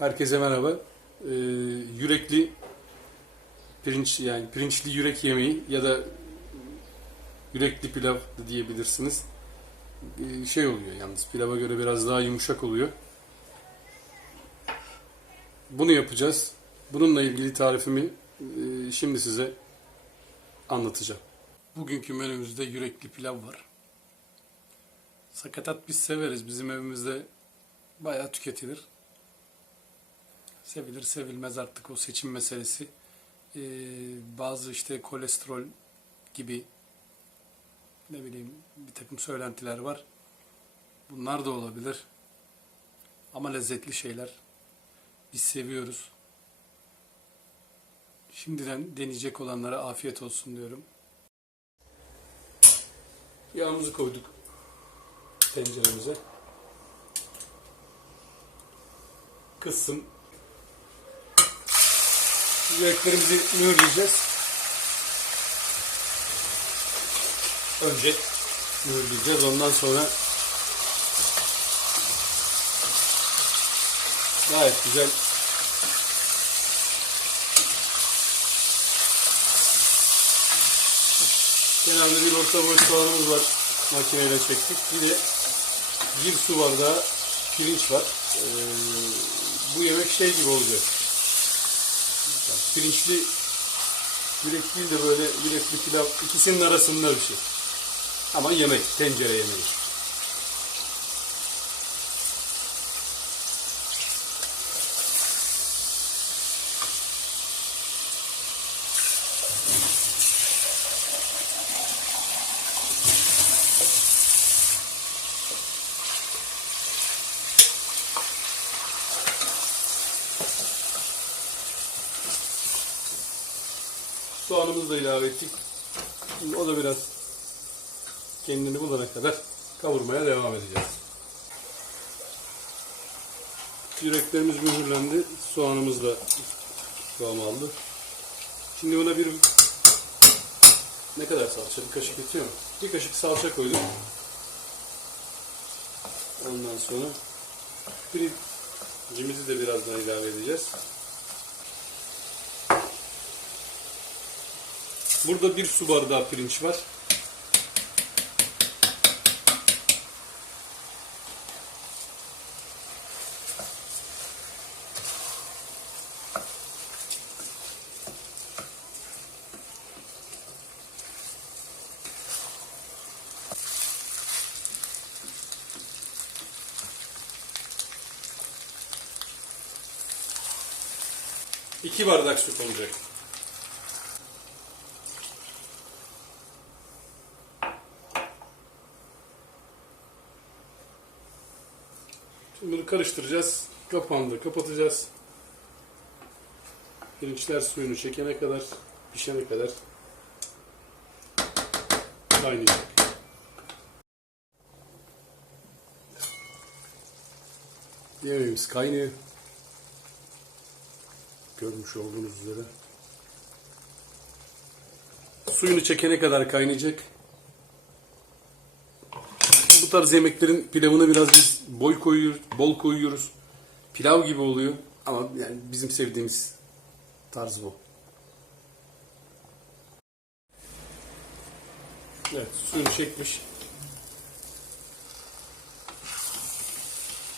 Herkese merhaba. Ee, yürekli pirinç yani pirinçli yürek yemeği ya da yürekli pilav da diyebilirsiniz. Ee, şey oluyor yalnız pilava göre biraz daha yumuşak oluyor. Bunu yapacağız. Bununla ilgili tarifimi e, şimdi size anlatacağım. Bugünkü menümüzde yürekli pilav var. Sakatat biz severiz. Bizim evimizde bayağı tüketilir. Sevilir sevilmez artık o seçim meselesi. Ee, bazı işte kolesterol gibi ne bileyim bir takım söylentiler var. Bunlar da olabilir. Ama lezzetli şeyler. Biz seviyoruz. Şimdiden deneyecek olanlara afiyet olsun diyorum. Yağımızı koyduk tenceremize. Kızsın. Yüreklerimizi mühürleyeceğiz. Önce mühürleyeceğiz. Ondan sonra gayet güzel Genelde bir orta boy soğanımız var. Makineyle çektik. Bir de bir su bardağı pirinç var. Ee, bu yemek şey gibi olacak. Yani pirinçli yürek değil de böyle yürekli pilav ikisinin arasında bir şey. Ama yemek, tencere yemeği. Soğanımızı da ilave ettik. Şimdi o da biraz kendini bulana kadar kavurmaya devam edeceğiz. Yüreklerimiz mühürlendi. Soğanımız da kıvam aldı. Şimdi buna bir ne kadar salça? Bir kaşık yetiyor mu? Bir kaşık salça koydum. Ondan sonra pirincimizi de birazdan ilave edeceğiz. Burada bir su bardağı pirinç var. İki bardak su konacak. Şimdi karıştıracağız. Kapağını kapatacağız. Pirinçler suyunu çekene kadar, pişene kadar kaynayacak. Yemeğimiz kaynıyor. Görmüş olduğunuz üzere. Suyunu çekene kadar kaynayacak. Bu tarz yemeklerin pilavına biraz biz boy koyuyoruz, bol koyuyoruz. Pilav gibi oluyor ama yani bizim sevdiğimiz tarz bu. Evet, suyunu çekmiş.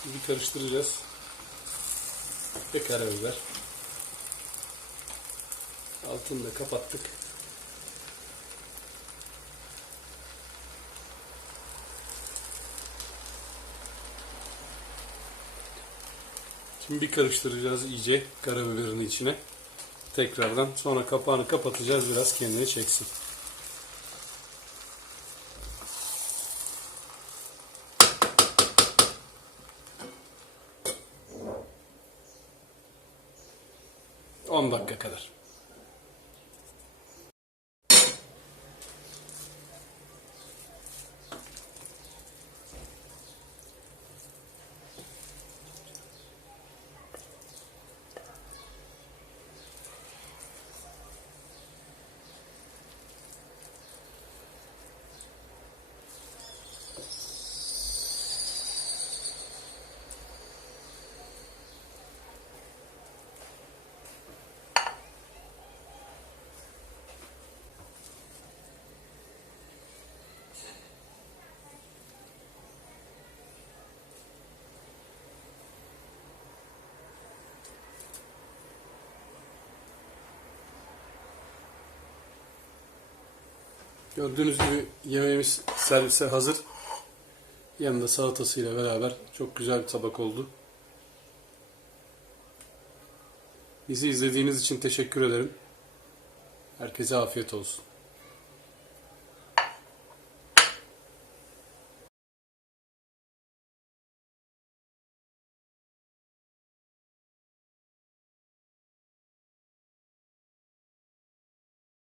Bir karıştıracağız. Ve karabiber. Altını da kapattık. Şimdi bir karıştıracağız iyice karabiberin içine. Tekrardan. Sonra kapağını kapatacağız biraz kendine çeksin. On dakika kadar. Gördüğünüz gibi yemeğimiz servise hazır. Yanında salatasıyla beraber çok güzel bir tabak oldu. Bizi izlediğiniz için teşekkür ederim. Herkese afiyet olsun.